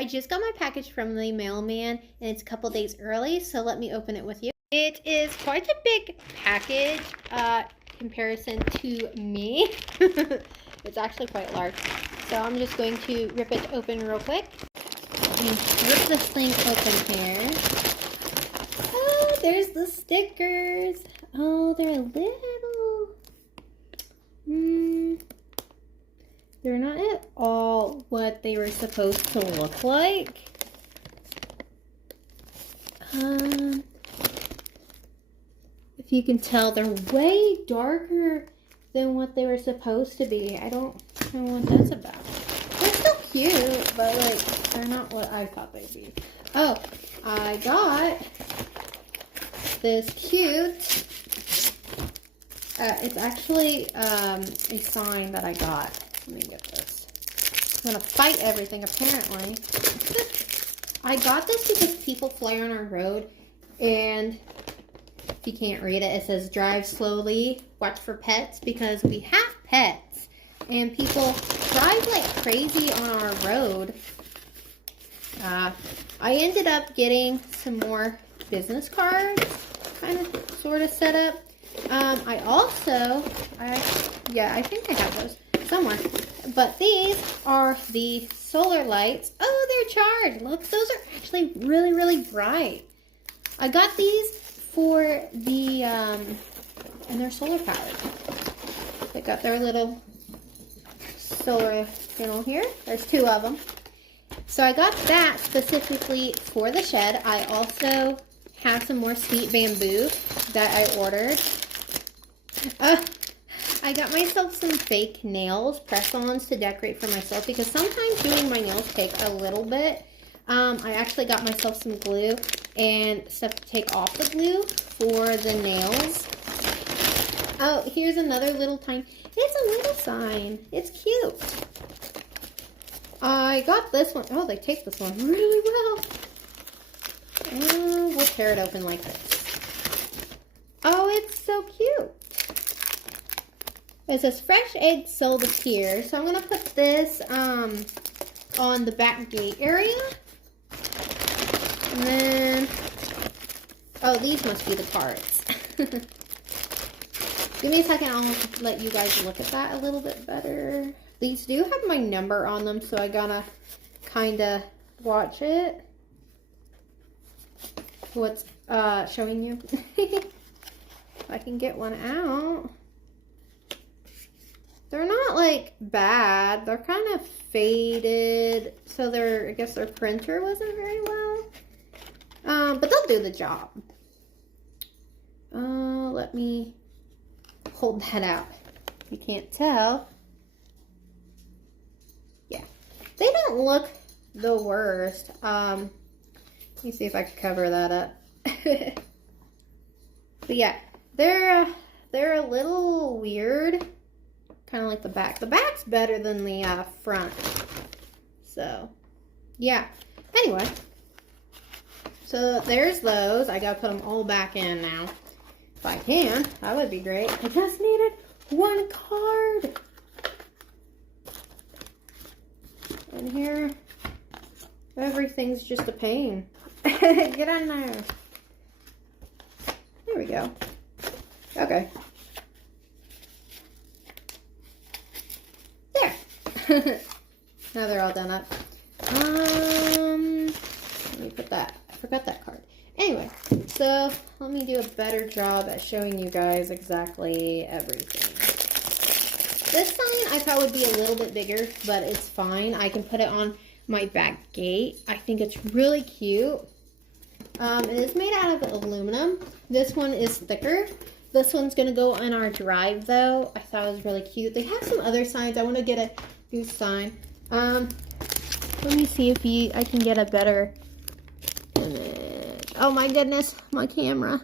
I just got my package from the mailman and it's a couple days early, so let me open it with you. It is quite a big package comparison to me. It's actually quite large. So I'm just going to rip it open real quick. And rip this thing open here. Oh, there's the stickers. Oh, they're little. They're not at all what they were supposed to look like. If you can tell, they're way darker than what they were supposed to be. I don't know what that's about. They're still cute, but like, they're not what I thought they'd be. Oh, I got this cute, it's actually a sign that I got. Let me get this. I'm gonna fight everything apparently. I got this because people fly on our road, and if you can't read it, it says drive slowly, watch for pets, because we have pets and people drive like crazy on our road. I ended up getting some more business cards, kind of sort of set up. I think I have those somewhere. But these are the solar lights. Oh, they're charged. Look, those are actually really, really bright. I got these for the, and they're solar powered. They got their little solar panel here. There's two of them. So I got that specifically for the shed. I also have some more sweet bamboo that I ordered. I got myself some fake nails, press-ons to decorate for myself because sometimes doing my nails take a little bit. I actually got myself some glue and stuff to take off the glue for the nails. Oh, here's another little tiny, it's a little sign. It's cute. I got this one. Oh, they tape this one really well. We'll tear it open like this. Oh, it's so cute. It says fresh eggs sold here. So I'm going to put this on the back gate area. And then, oh, these must be the cards. Give me a second. I'll let you guys look at that a little bit better. These do have my number on them, so I gotta kind of watch it. What's showing you? If I can get one out. They're not like bad. They're kind of faded. So I guess their printer wasn't very well. But they'll do the job. Let me hold that out. You can't tell. Yeah. They don't look the worst. Let me see if I can cover that up. But yeah, they're a little weird. Kind of like the back. The back's better than the front. So, yeah. Anyway. So, there's those. I gotta put them all back in now. If I can. That would be great. I just needed one card. And here, everything's just a pain. Get on there. There we go. Okay. Now they're all done up. Let me put that. I forgot that card. Anyway, so let me do a better job at showing you guys exactly everything. This sign I thought would be a little bit bigger, but it's fine. I can put it on my back gate. I think it's really cute. It is made out of aluminum. This one is thicker. This one's going to go on our drive, though. I thought it was really cute. They have some other signs. I want to get a new sign. Let me see if I can get a better image. Oh, my goodness. My camera.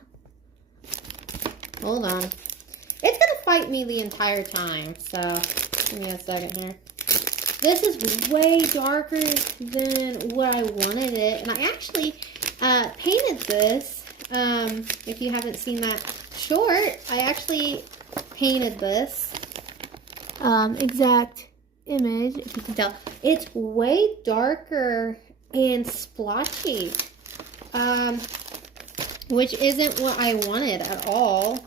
Hold on. It's going to fight me the entire time. So, give me a second here. This is way darker than what I wanted it. And I actually painted this. If you haven't seen that short, I actually painted this exact image, if you can tell. It's way darker and splotchy, which isn't what I wanted at all.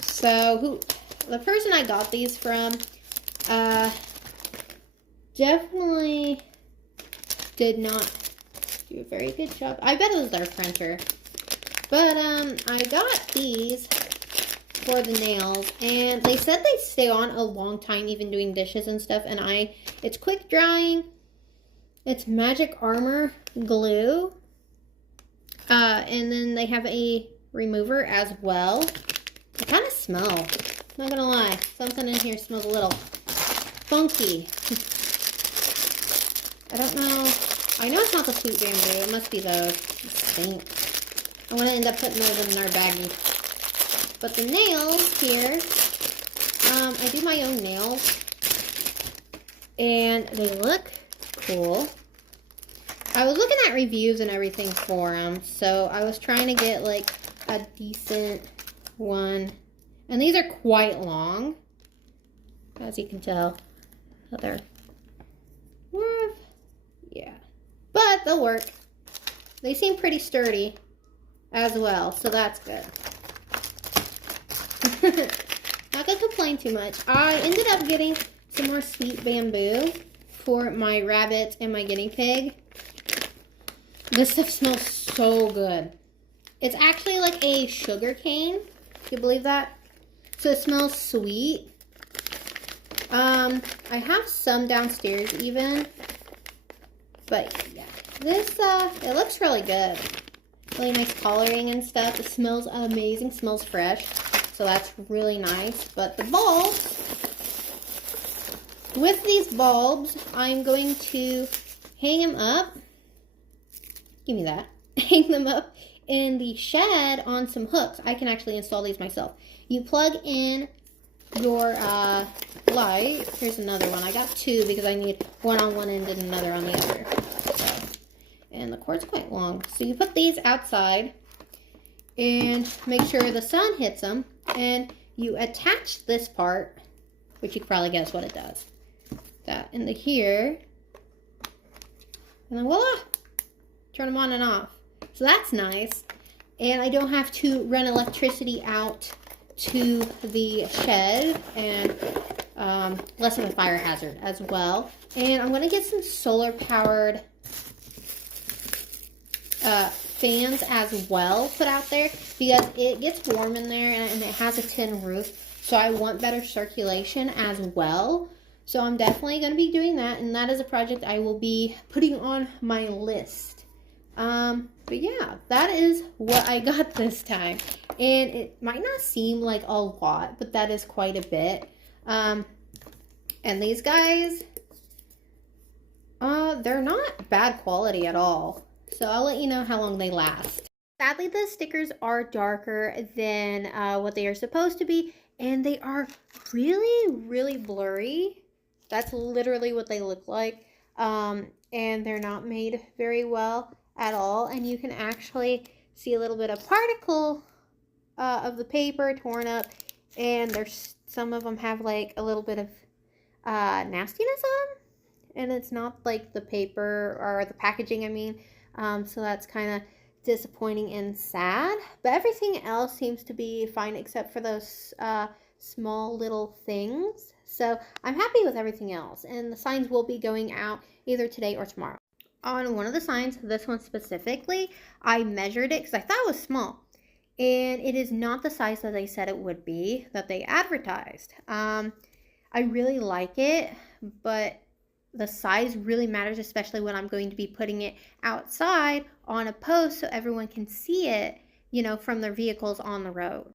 So the person I got these from definitely did not do a very good job. I bet it was their printer. But I got these for the nails, and they said they stay on a long time, even doing dishes and stuff. And it's quick drying. It's Magic Armor glue. And then they have a remover as well. They kind of smell. Not gonna lie, something in here smells a little funky. I don't know. I know it's not the sweet bamboo. It must be those. They stink. I'm gonna end up putting those in our baggie. But the nails here, I do my own nails, and they look cool. I was looking at reviews and everything for them, so I was trying to get like a decent one. And these are quite long, as you can tell. So they're more of, yeah. But they'll work. They seem pretty sturdy as well, so that's good. Not gonna complain too much. I ended up getting some more sweet bamboo for my rabbits and my guinea pig. This stuff smells so good. It's actually like a sugar cane. Do you believe that? So it smells sweet. I have some downstairs even. But yeah, this, it looks really good. Really nice coloring and stuff. It smells amazing, smells fresh. So that's really nice. But the bulbs, with these bulbs, I'm going to hang them up. Give me that. Hang them up in the shed on some hooks. I can actually install these myself. You plug in your light. Here's another one. I got two because I need one on one end and another on the other. So, and the cord's quite long. So you put these outside and make sure the sun hits them. And you attach this part, which you can probably guess what it does. That into here. And then voila! Turn them on and off. So that's nice. And I don't have to run electricity out to the shed, and less of a fire hazard as well. And I'm going to get some solar powered fans as well put out there, because it gets warm in there and it has a tin roof, so I want better circulation as well. So I'm definitely going to be doing that, and that is a project I will be putting on my list. But yeah, that is what I got this time. And it might not seem like a lot, but that is quite a bit. And these guys, they're not bad quality at all. So I'll let you know how long they last. Sadly, the stickers are darker than what they are supposed to be. And they are really, really blurry. That's literally what they look like. And they're not made very well at all, and you can actually see a little bit of particle of the paper torn up, and there's some of them have like a little bit of nastiness on them, and it's not like the paper or the packaging, I mean. So that's kind of disappointing and sad, but everything else seems to be fine except for those small little things. So I'm happy with everything else, and the signs will be going out either today or tomorrow. On one of the signs, this one specifically, I measured it because I thought it was small. And it is not the size that they said it would be, that they advertised. I really like it, but the size really matters, especially when I'm going to be putting it outside on a post so everyone can see it, you know, from their vehicles on the road.